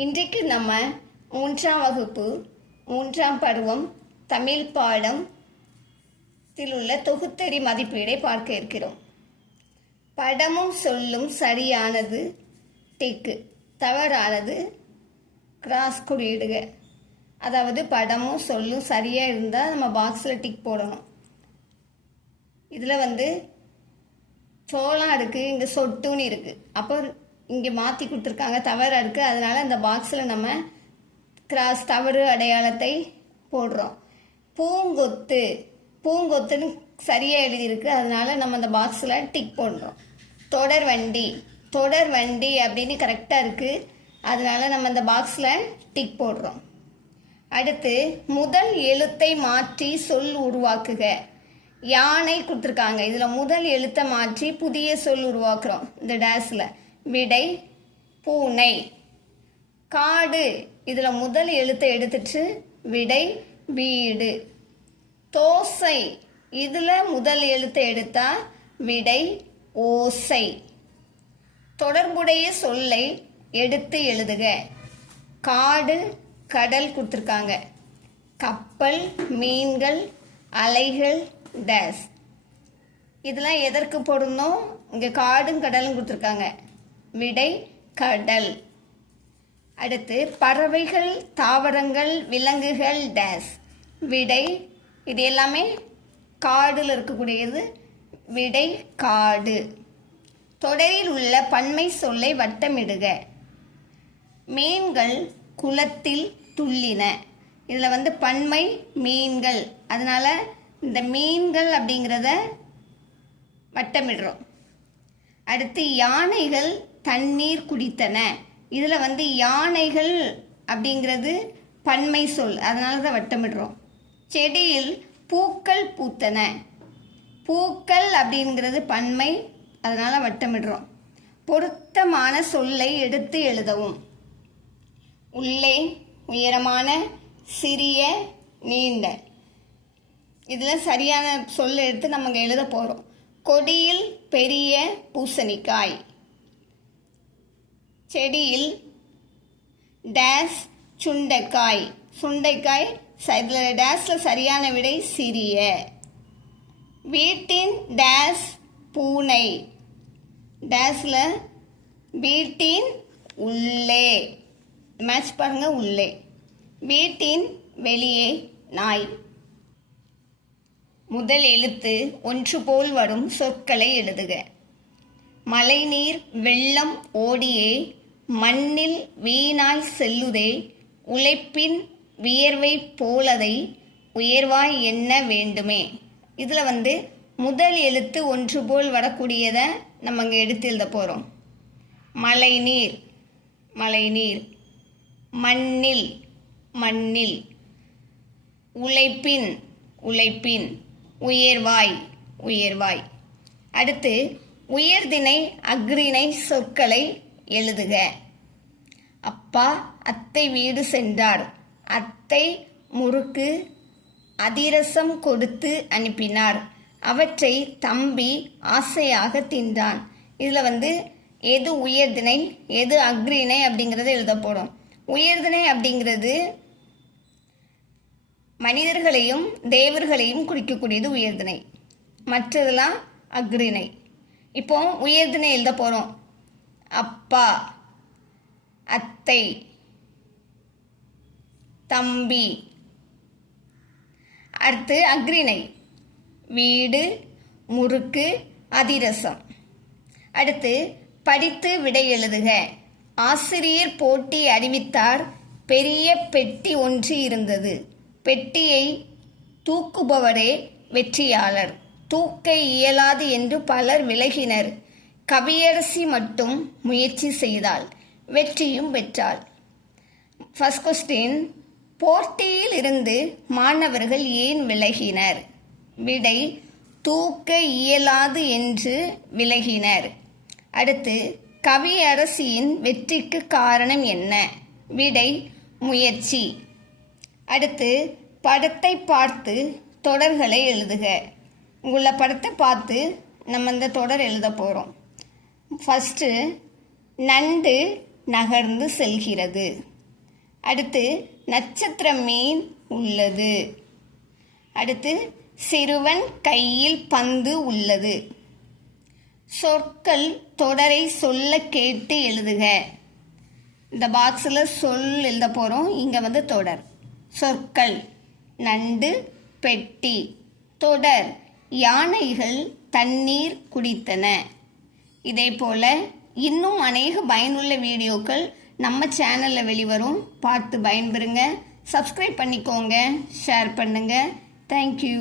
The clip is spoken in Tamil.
இன்றைக்கு நம்ம 3ஆம் வகுப்பு 3ஆம் பருவம் தமிழ் பாடத்தில் உள்ள தொகுத்தறி மதிப்பீடை பார்க்க இருக்கிறோம். படமும் சொல்லும் சரியானது டிக்கு, தவறானது கிராஸ் குறியிடுக. அதாவது படமும் சொல்லும் சரியாக இருந்தால் நம்ம பாக்ஸில் டிக் போடணும். இதில் சோளம் இருக்குது, இங்கே சொட்டுன்னு இருக்குது. அப்போ இங்கே மாற்றி கொடுத்துருக்காங்க, தவறாக இருக்குது. அதனால் அந்த பாக்ஸில் நம்ம கிராஸ் தவறு அடையாளத்தை போடுறோம். பூங்கொத்து, பூங்கொத்துன்னு சரியாக எழுதியிருக்கு, அதனால் நம்ம அந்த பாக்ஸில் டிக் போடுறோம். தொடர் வண்டி, தொடர் வண்டி அப்படின்னு கரெக்டாக இருக்குது, அதனால் நம்ம அந்த பாக்ஸில் டிக் போடுறோம். அடுத்து முதல் எழுத்தை மாற்றி சொல் உருவாக்குக. யானை கொடுத்துருக்காங்க, இதில் முதல் எழுத்தை மாற்றி புதிய சொல் உருவாக்குறோம். இந்த டேஸில் விடை பூனை. காடு, இதில் முதல் எழுத்தை எடுத்துட்டு விடை வீடு. தோசை, இதில் முதல் எழுத்தை எடுத்தா விடை ஓசை. தொடர்புடைய சொல்லை எடுத்து எழுதுக. காடு, கடல் கொடுத்துருக்காங்க. கப்பல், மீன்கள், அலைகள், டேஸ். இதெல்லாம் எதற்கு பொருந்தும்? இங்கே காடும் கடலும் கொடுத்துருக்காங்க, விடை கடல். அடுத்து பறவைகள், தாவரங்கள், விலங்குகள், டேஸ். விடை இது எல்லாமே காடில் இருக்கக்கூடியது, விடை காடு. தொடரில் உள்ள பன்மை சொல்லை வட்டமிடுக. மீன்கள் குளத்தில் துள்ளின. இதில் பன்மை மீன்கள், அதனால் இந்த மீன்கள் அப்படிங்கிறத வட்டமிடுறோம். அடுத்து யானைகள் தண்ணீர் குடித்தன. இதில் யானைகள் அப்படிங்கிறது பன்மை சொல், அதனால தான் வட்டமிடுறோம். செடியில் பூக்கள் பூத்தன. பூக்கள் அப்படிங்கிறது பன்மை, அதனால் வட்டமிடுறோம். பொருத்தமான சொல்லை எடுத்து எழுதவும். உள்ளே, உயரமான, சிறிய, நீண்ட. இதில் சரியான சொல்லை எடுத்து நம்ம எழுத போகிறோம். கொடியில் பெரிய பூசணிக்காய். செடியில் டேஸ் சுண்டைக்காய். சுண்டைக்காய், இதில் டேஸில் சரியான விடை சிறிய. வீட்டின் டேஸ் பூனை. டேஸில் வீட்டின் உள்ளே, மேட்ச் பாருங்க, உள்ளே. வீட்டின் வெளியே நாய். முதல் எழுத்து ஒன்று போல் வரும் சொற்களை எழுதுக. மழைநீர் வெள்ளம் ஓடியே மண்ணில் வீணாய் செல்லுதே, உழைப்பின் வியர்வை போலதை உயர்வாய் எண்ண வேண்டுமே. இதில் முதல் எழுத்து ஒன்று போல் வரக்கூடியதை நம்ம இங்கே எடுத்து எழுத போகிறோம். மழைநீர், மழைநீர். மண்ணில், மண்ணில். உழைப்பின், உழைப்பின். உயர்வாய், உயர்வாய். அடுத்து உயர்திணை அஃறிணை சொற்களை எழுதுக. அப்பா அத்தை வீடு சென்றார். அத்தை முறுக்கு அதிரசம் கொடுத்து அனுப்பினார். அவற்றை தம்பி ஆசையாக தின்றான். இதில் எது உயர்திணை எது அஃறிணை அப்படிங்கிறத எழுத போகிறோம். உயர்திணை அப்படிங்கிறது மனிதர்களையும் தேவர்களையும் குறிக்கக்கூடியது உயர்திணை, மற்றதெல்லாம் அஃறிணை. இப்போ உயர்திணை எழுத போகிறோம். அப்பா, அத்தை, தம்பி. அடுத்து அஃறிணை வீடு, முறுக்கு, அதிரசம். அடுத்து படித்து விடை எழுதுக. ஆசிரியர் போட்டி அறிவித்தார். பெரிய பெட்டி ஒன்று இருந்தது. பெட்டியை தூக்குபவரே வெற்றியாளர். தூக்க இயலாது என்று பலர் விலகினர். கவியரசி மட்டும் முயற்சி செய்தாள், வெற்றியும் பெற்றாள். ஃபர்ஸ்ட் கொஸ்டின், போட்டியில் இருந்து மாணவர்கள் ஏன் விலகினர்? விடை தூக்க இயலாது என்று விலகினர். அடுத்து கவியரசியின் வெற்றிக்கு காரணம் என்ன? விடை முயற்சி. அடுத்து படத்தை பார்த்து தொடர்களை எழுதுக. உள்ள படத்தை பார்த்து நம்ம இந்த தொடர் எழுத போகிறோம். ஃபஸ்ட்டு நண்டு நகர்ந்து செல்கிறது. அடுத்து நட்சத்திர மீன் உள்ளது. அடுத்து சிறுவன் கையில் பந்து உள்ளது. சொற்கள் தொடரை சொல்ல கேட்டு எழுதுக. இந்த பாக்ஸில் சொல் எழுத போகிறோம். இங்கே தொடர். சொற்கள்: நண்டு, பெட்டி. தொடர்: யானைகள் தண்ணீர் குடித்தன. இதே போல் இன்னும் அநேக பயனுள்ள வீடியோக்கள் நம்ம சேனலில் வெளிவரும். பார்த்து பயன்பெறுங்க. சப்ஸ்கிரைப் பண்ணிக்கோங்க, ஷேர் பண்ணுங்கள். தேங்க்யூ.